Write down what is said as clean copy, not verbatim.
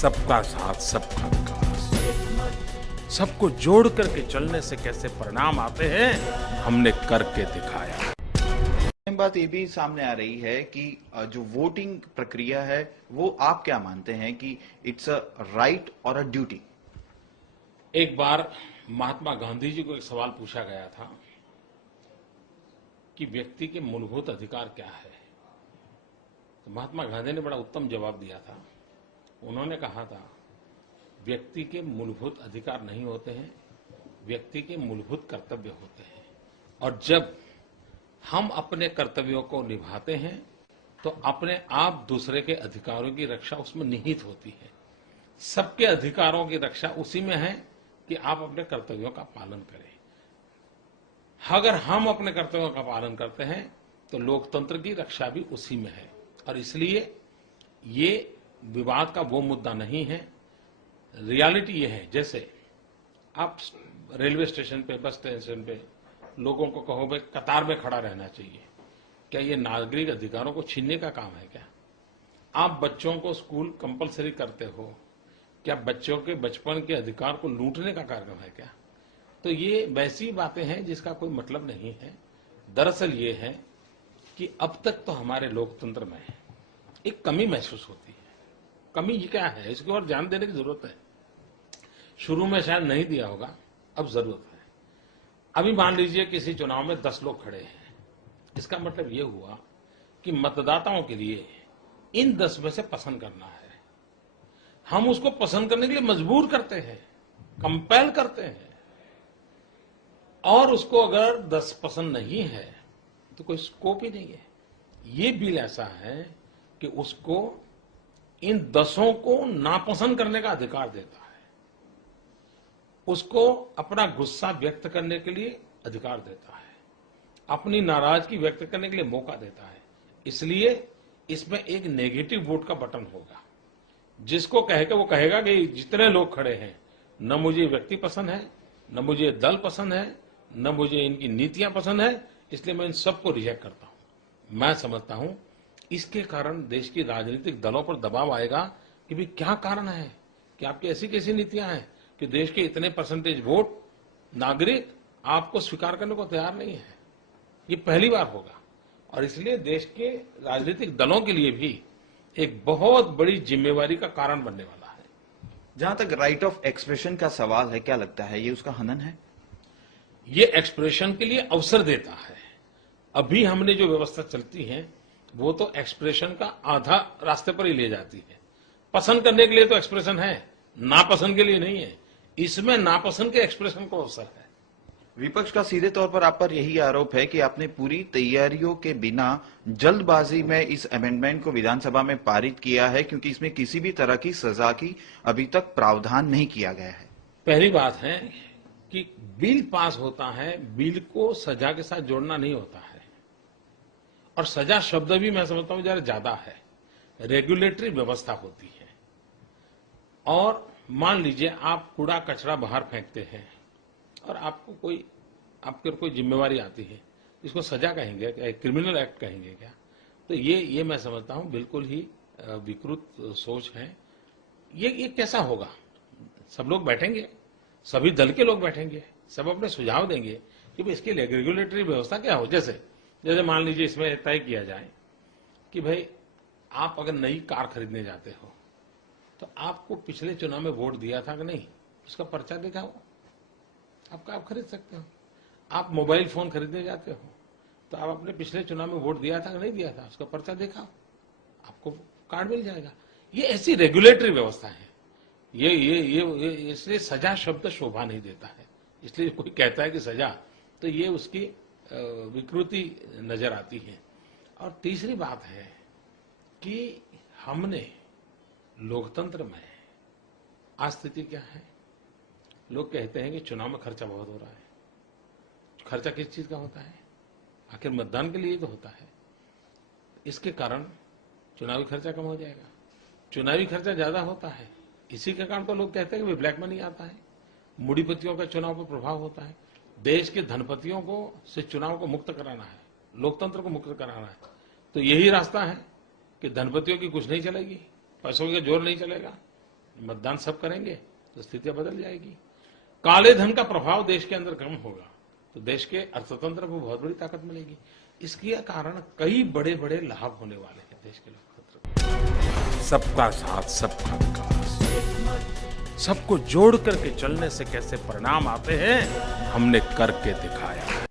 सबका साथ सबका विकास, सबको जोड़ करके चलने से कैसे परिणाम आते हैं, हमने करके दिखाया। बात ये भी सामने आ रही है कि जो वोटिंग प्रक्रिया है वो आप क्या मानते हैं कि इट्स अ राइट और अ ड्यूटी? एक बार महात्मा गांधी जी को एक सवाल पूछा गया था कि व्यक्ति के मूलभूत अधिकार क्या है। तो महात्मा गांधी ने बड़ा उत्तम जवाब दिया था। उन्होंने कहा था, व्यक्ति के मूलभूत अधिकार नहीं होते हैं, व्यक्ति के मूलभूत कर्तव्य होते हैं। और जब हम अपने कर्तव्यों को निभाते हैं तो अपने आप दूसरे के अधिकारों की रक्षा उसमें निहित होती है। सबके अधिकारों की रक्षा उसी में है कि आप अपने कर्तव्यों का पालन करें। अगर हम अपने कर्तव्यों का पालन करते हैं तो लोकतंत्र की रक्षा भी उसी में है। और इसलिए ये विवाद का वो मुद्दा नहीं है। रियलिटी ये है, जैसे आप रेलवे स्टेशन पे, बस स्टेशन पे लोगों को कहो भाई कतार में खड़ा रहना चाहिए, क्या ये नागरिक अधिकारों को छीनने का काम है क्या? आप बच्चों को स्कूल कंपलसरी करते हो, क्या बच्चों के बचपन के अधिकार को लूटने का कार्यक्रम है क्या? तो ये वैसी बातें हैं जिसका कोई मतलब नहीं है। दरअसल ये है कि अब तक तो हमारे लोकतंत्र में एक कमी महसूस होती है। कमी क्या है, इसकी ओर ध्यान देने की जरूरत है। शुरू में शायद नहीं दिया होगा, अब जरूरत है। अभी मान लीजिए किसी चुनाव में 10 लोग खड़े हैं, इसका मतलब ये हुआ कि मतदाताओं के लिए इन 10 में से पसंद करना है। हम उसको पसंद करने के लिए मजबूर करते हैं, कंपेल करते हैं। और उसको अगर 10 पसंद नहीं है तो कोई स्कोप ही नहीं है। ये बिल ऐसा है कि उसको इन 10 को नापसंद करने का अधिकार देता है, उसको अपना गुस्सा व्यक्त करने के लिए अधिकार देता है, अपनी नाराजगी व्यक्त करने के लिए मौका देता है। इसलिए इसमें एक नेगेटिव वोट का बटन होगा। जिसको कहेगा वो कहेगा कि जितने लोग खड़े हैं, न मुझे व्यक्ति पसंद है, न मुझे दल पसंद है, न मुझे इनकी नीतियां पसंद है, इसलिए मैं इन सबको रिजेक्ट करता हूं। मैं समझता हूं इसके कारण देश की राजनीतिक दलों पर दबाव आएगा कि भाई क्या कारण है कि आपकी ऐसी कैसी नीतियां हैं कि देश के इतने परसेंटेज वोट नागरिक आपको स्वीकार करने को तैयार नहीं है। ये पहली बार होगा और इसलिए देश के राजनीतिक दलों के लिए भी एक बहुत बड़ी जिम्मेवारी का कारण बनने वाला है। जहां तक राइट ऑफ एक्सप्रेशन का सवाल है, क्या लगता है ये उसका हनन है? ये एक्सप्रेशन के लिए अवसर देता है। अभी हमने जो व्यवस्था चलती है वो तो एक्सप्रेशन का आधा रास्ते पर ही ले जाती है। पसंद करने के लिए तो एक्सप्रेशन है, नापसंद के लिए नहीं है। इसमें नापसंद के एक्सप्रेशन को अवसर है। विपक्ष का सीधे तौर पर आप पर यही आरोप है कि आपने पूरी तैयारियों के बिना जल्दबाजी में इस अमेंडमेंट को विधानसभा में पारित किया है, क्योंकि इसमें किसी भी तरह की सजा की अभी तक प्रावधान नहीं किया गया है। पहली बात है कि बिल पास होता है, बिल को सजा के साथ जोड़ना नहीं होता है। और सजा शब्द भी मैं समझता हूं जरा ज्यादा है। रेगुलेटरी व्यवस्था होती है। और मान लीजिए आप कूड़ा कचरा बाहर फेंकते हैं और आपको कोई जिम्मेवारी आती है, इसको सजा कहेंगे क्या, क्रिमिनल एक्ट कहेंगे क्या? तो ये मैं समझता हूं बिल्कुल ही विकृत सोच है। ये कैसा होगा? सब लोग बैठेंगे, सभी दल के लोग बैठेंगे, सब अपने सुझाव देंगे कि भाई इसके लिए रेगुलेटरी व्यवस्था क्या हो। जैसे मान लीजिए इसमें तय किया जाए कि भाई आप अगर नई कार खरीदने जाते हो तो आपको पिछले चुनाव में वोट दिया था कि नहीं, उसका पर्चा दिखाओ, आप खरीद सकते हो। आप मोबाइल फोन खरीदने जाते हो तो आप अपने पिछले चुनाव में वोट दिया था कि नहीं दिया था, उसका पर्चा दिखाओ, आपको कार्ड मिल जाएगा। ये ऐसी रेगुलेटरी व्यवस्था है। ये इसलिए सजा शब्द शोभा नहीं देता है। इसलिए कोई कहता है कि सजा, तो ये उसकी विकृति नजर आती है। और तीसरी बात है कि हमने लोकतंत्र में आज स्थिति क्या है, लोग कहते हैं कि चुनाव में खर्चा बहुत हो रहा है। खर्चा किस चीज का होता है? आखिर मतदान के लिए तो होता है। इसके कारण चुनावी खर्चा कम हो जाएगा। चुनावी खर्चा ज्यादा होता है, इसी के कारण तो लोग कहते हैं कि ब्लैक मनी आता है, मूढ़ीपतियों का चुनाव पर प्रभाव होता है। देश के धनपतियों को से चुनाव को मुक्त कराना है, लोकतंत्र को मुक्त कराना है। तो यही रास्ता है कि धनपतियों की कुछ नहीं चलेगी, पैसों का जोर नहीं चलेगा, मतदान सब करेंगे तो स्थितियां बदल जाएगी। काले धन का प्रभाव देश के अंदर कम होगा तो देश के अर्थतंत्र को बहुत बड़ी ताकत मिलेगी। इसके कारण कई बड़े बड़े लाभ होने वाले हैं देश के लोकतंत्र को। सबका साथ सबका विकास, सबको जोड़ करके चलने से कैसे परिणाम आते हैं हमने करके दिखाया।